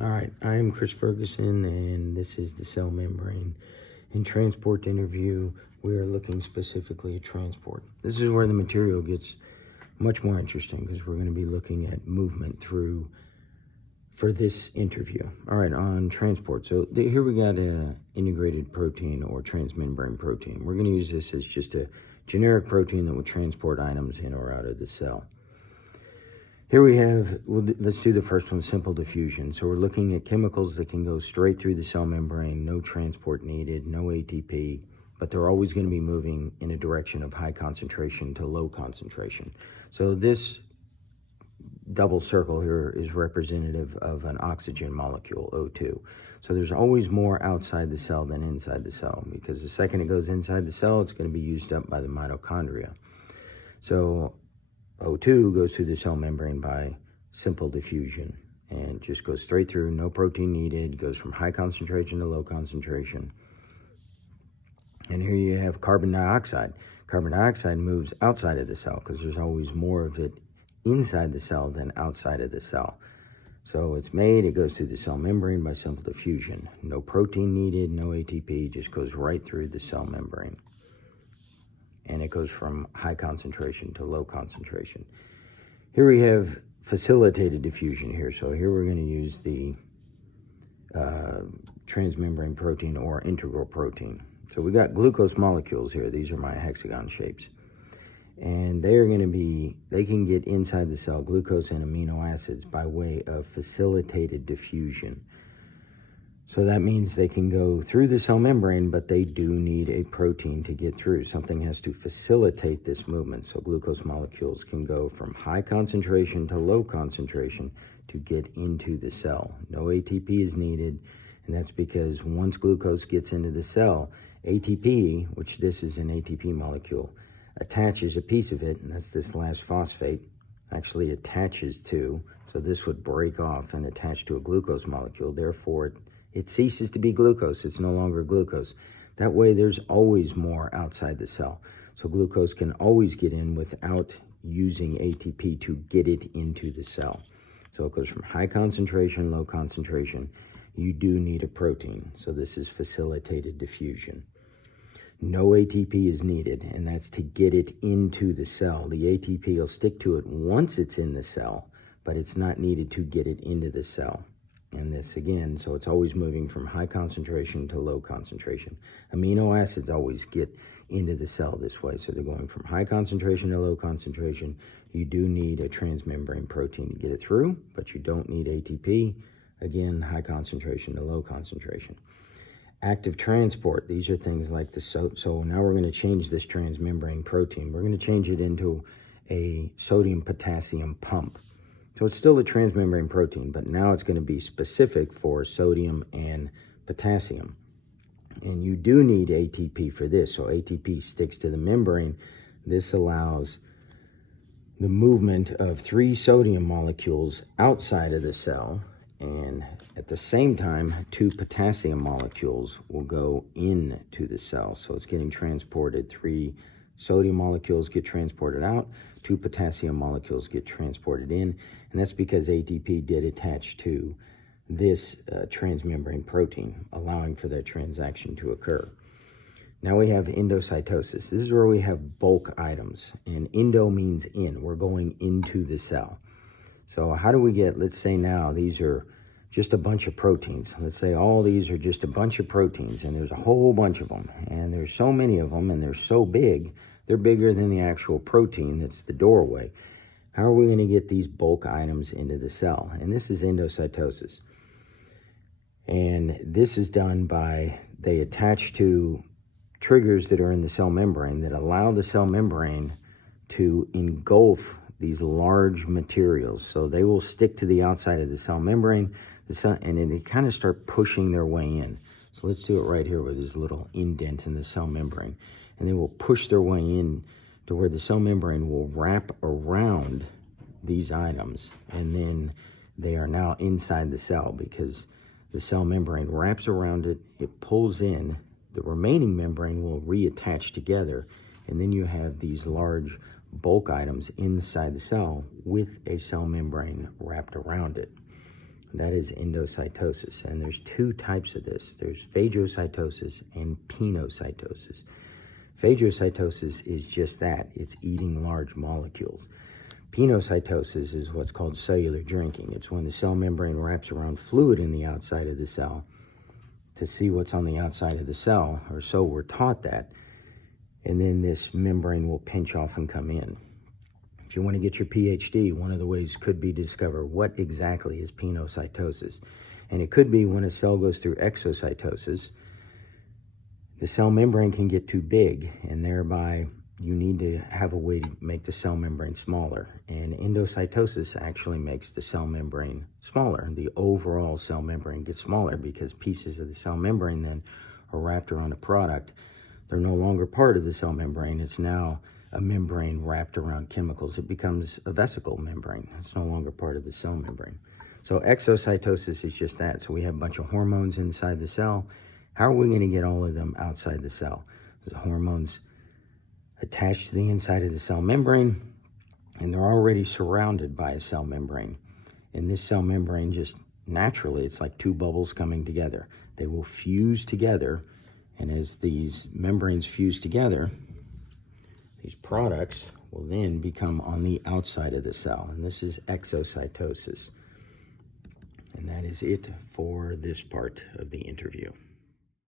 All right, I am Chris Ferguson, and this is the cell membrane. In transport interview, we are looking specifically at transport. This is where the material gets much more interesting because we're going to be looking at movement through for this interview. All right, on transport. So here we got a integrated protein or transmembrane protein. We're going to use this as just a generic protein that will transport items in or out of the cell. Here we have, let's do the first one, simple diffusion. So we're looking at chemicals that can go straight through the cell membrane, no transport needed, no ATP, but they're always going to be moving in a direction of high concentration to low concentration. So this double circle here is representative of an oxygen molecule, O2. So there's always more outside the cell than inside the cell, because the second it goes inside the cell, it's going to be used up by the mitochondria. So O2 goes through the cell membrane by simple diffusion and just goes straight through, no protein needed, goes from high concentration to low concentration. And here you have carbon dioxide. Carbon dioxide moves outside of the cell because there's always more of it inside the cell than outside of the cell. So it's made, it goes through the cell membrane by simple diffusion. No protein needed, no ATP, just goes right through the cell membrane. And it goes from high concentration to low concentration. Here we have facilitated diffusion here. So here we're going to use the transmembrane protein or integral protein. So we got glucose molecules here. These are my hexagon shapes. And they can get inside the cell, glucose and amino acids, by way of facilitated diffusion. So that means they can go through the cell membrane, but they do need a protein to get through. Something has to facilitate this movement. So glucose molecules can go from high concentration to low concentration to get into the cell. No ATP is needed, and that's because once glucose gets into the cell, ATP, which this is an ATP molecule, attaches a piece of it, and that's this last phosphate, actually attaches to, so this would break off and attach to a glucose molecule. Therefore, it ceases to be glucose. It's no longer glucose. That way, there's always more outside the cell. So glucose can always get in without using ATP to get it into the cell. So it goes from high concentration, low concentration. You do need a protein. So this is facilitated diffusion. No ATP is needed, and that's to get it into the cell. The ATP will stick to it once it's in the cell, but it's not needed to get it into the cell. And this again, so it's always moving from high concentration to low concentration. Amino acids always get into the cell this way. So they're going from high concentration to low concentration. You do need a transmembrane protein to get it through, but you don't need ATP. Again, high concentration to low concentration. Active transport, these are things like the so now we're going to change this transmembrane protein. We're going to change it into a sodium-potassium pump. So it's still a transmembrane protein, but now it's going to be specific for sodium and potassium. And you do need ATP for this. So ATP sticks to the membrane. This allows the movement of 3 sodium molecules outside of the cell. And at the same time, 2 potassium molecules will go into the cell. So it's getting transported. 3 sodium molecules get transported out, 2 potassium molecules get transported in, and that's because ATP did attach to this transmembrane protein, allowing for that transaction to occur. Now we have endocytosis. This is where we have bulk items, and endo means in. We're going into the cell. So how do we get, let's say now these are just a bunch of proteins. Let's say all these are just a bunch of proteins, and there's a whole bunch of them, and there's so many of them, and they're so big, they're bigger than the actual protein that's the doorway. How are we going to get these bulk items into the cell? And this is endocytosis. And this is done by, they attach to triggers that are in the cell membrane that allow the cell membrane to engulf these large materials. So they will stick to the outside of the cell membrane, and then they kind of start pushing their way in. So let's do it right here with this little indent in the cell membrane. And they will push their way in to where the cell membrane will wrap around these items. And then they are now inside the cell because the cell membrane wraps around it, it pulls in, the remaining membrane will reattach together, and then you have these large bulk items inside the cell with a cell membrane wrapped around it. That is endocytosis. And there's two types of this. There's phagocytosis and pinocytosis. Phagocytosis is just that. It's eating large molecules. Pinocytosis is what's called cellular drinking. It's when the cell membrane wraps around fluid in the outside of the cell to see what's on the outside of the cell, or so we're taught that. And then this membrane will pinch off and come in. If you want to get your PhD, one of the ways could be to discover what exactly is pinocytosis. And it could be when a cell goes through exocytosis, the cell membrane can get too big, and thereby you need to have a way to make the cell membrane smaller. And endocytosis actually makes the cell membrane smaller. The overall cell membrane gets smaller because pieces of the cell membrane then are wrapped around a product. They're no longer part of the cell membrane. It's now a membrane wrapped around chemicals. It becomes a vesicle membrane. It's no longer part of the cell membrane. So exocytosis is just that. So we have a bunch of hormones inside the cell. How are we going to get all of them outside the cell? The hormones attached to the inside of the cell membrane, and they're already surrounded by a cell membrane. And this cell membrane just naturally, it's like two bubbles coming together. They will fuse together, and as these membranes fuse together, these products will then become on the outside of the cell, and this is exocytosis. And that is it for this part of the interview.